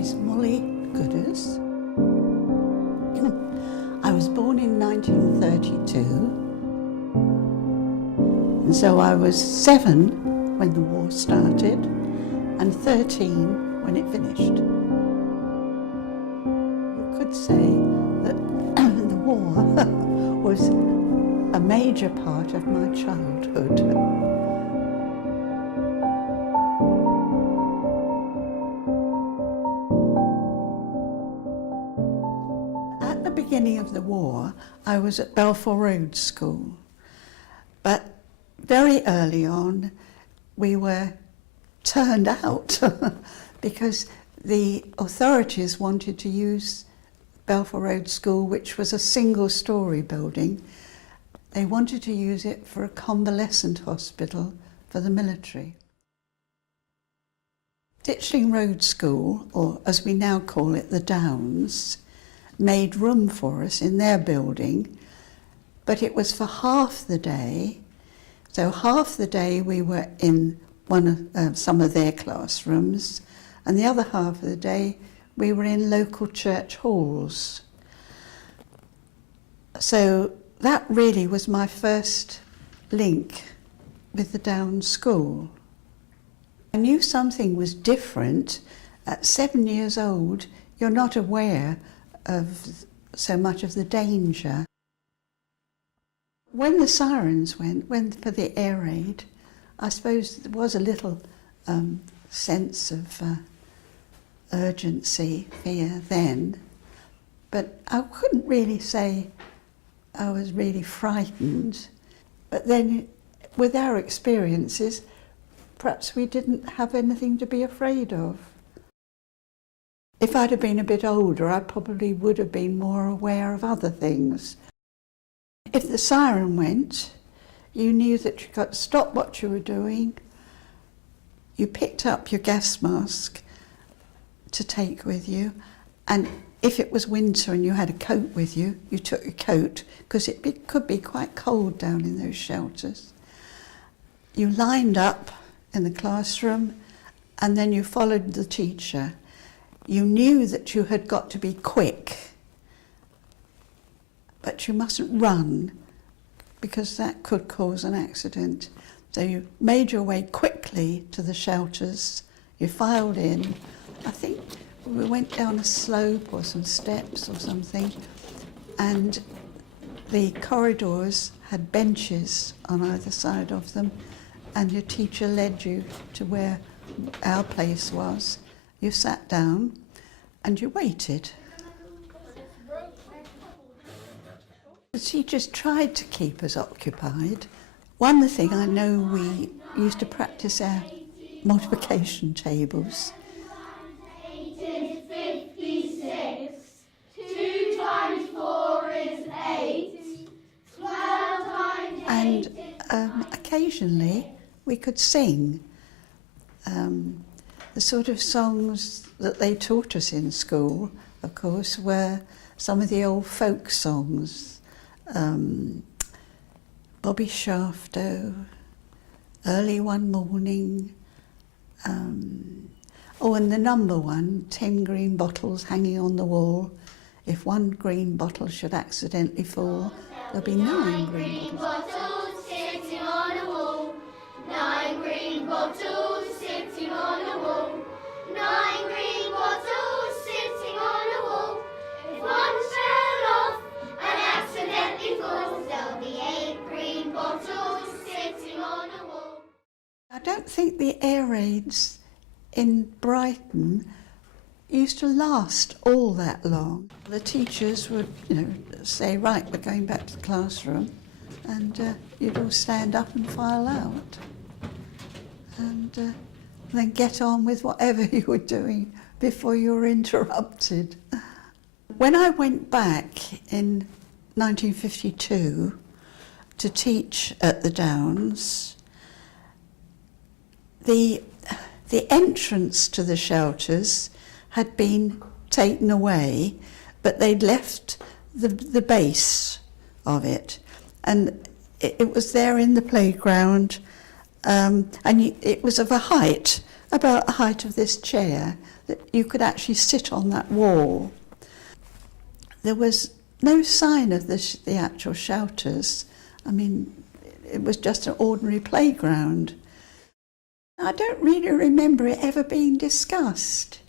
is Mollie Gooders. I was born in 1932, and so I was 7 when the war started and 13 when it finished. You could say that the war was a major part of my childhood. At the beginning of the war, I was at Balfour Road School, but very early on we were turned out because the authorities wanted to use Balfour Road School, which was a single-storey building. They wanted to use it for a convalescent hospital for the military. Ditchling Road School, or as we now call it, the Downs, made room for us in their building, but it was for half the day. So half the day we were in some of their classrooms, and the other half of the day we were in local church halls. So that really was my first link with the Downs School. I knew something was different. At 7 years old, you're not aware of so much of the danger. When the sirens went for the air raid, I suppose there was a little sense of urgency, fear then, but I couldn't really say I was really frightened. But then, with our experiences, perhaps we didn't have anything to be afraid of. If I'd have been a bit older, I probably would have been more aware of other things. If the siren went, you knew that you got to stop what you were doing. You picked up your gas mask to take with you, and if it was winter and you had a coat with you, you took your coat, because it could be quite cold down in those shelters. You lined up in the classroom, and then you followed the teacher. You knew that you had got to be quick, but you mustn't run, because that could cause an accident. So you made your way quickly to the shelters, you filed in. I think we went down a slope or some steps or something, and the corridors had benches on either side of them, and your teacher led you to where our place was. You sat down and you waited. The teachers tried to keep us occupied. One thing I know, we used to practice our multiplication tables. 8 is 56. 2 times 4 is 8. 12 times 8 And occasionally we could sing. The sort of songs that they taught us in school, of course, were some of the old folk songs. Bobby Shafto, Early One Morning, and the number one, 10 green bottles hanging on the wall. If one green bottle should accidentally fall, there'll be 9 green bottles sitting on a wall. 9 green bottles sitting on a wall. 9 green bottles sitting on a wall. If one fell off and accidentally falls, there'll be 8 green bottles sitting on a wall. I don't think the air raids in Brighton used to last all that long. The teachers would, say, right, we're going back to the classroom, and you'd all stand up and file out, and then get on with whatever you were doing before you were interrupted. When I went back in 1952 to teach at the Downs, the entrance to the shelters had been taken away, but they'd left the base of it, and it was there in the playground It was of a height, about the height of this chair, that you could actually sit on that wall. There was no sign of the actual shelters. I mean, it was just an ordinary playground. I don't really remember it ever being discussed,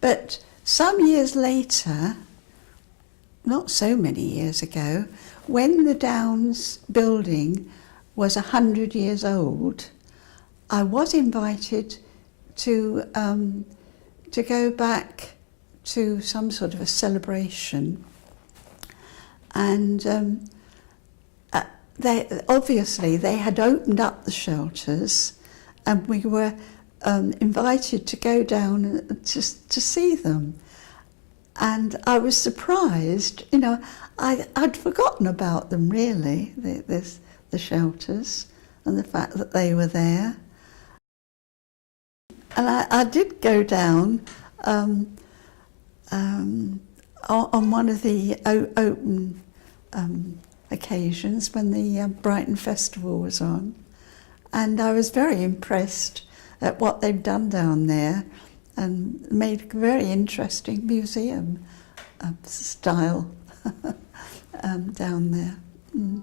but some years later, not so many years ago, when the Downs building was 100 years old, I was invited to go back to some sort of a celebration, and they had opened up the shelters, and we were invited to go down to see them. And I was surprised, you know, I'd forgotten about them really, the shelters, and the fact that they were there. And I did go down on one of the open occasions when the Brighton Festival was on, and I was very impressed at what they've done down there, and made a very interesting museum style down there. Mm.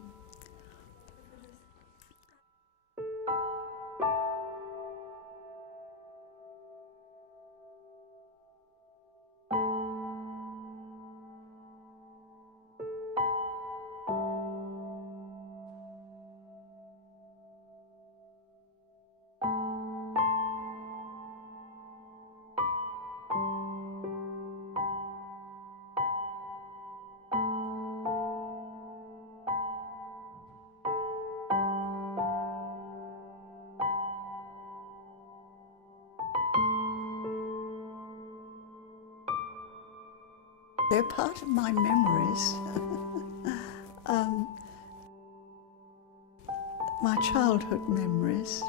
They're part of my memories. My childhood memories,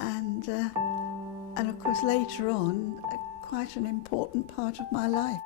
and of course later on, quite an important part of my life.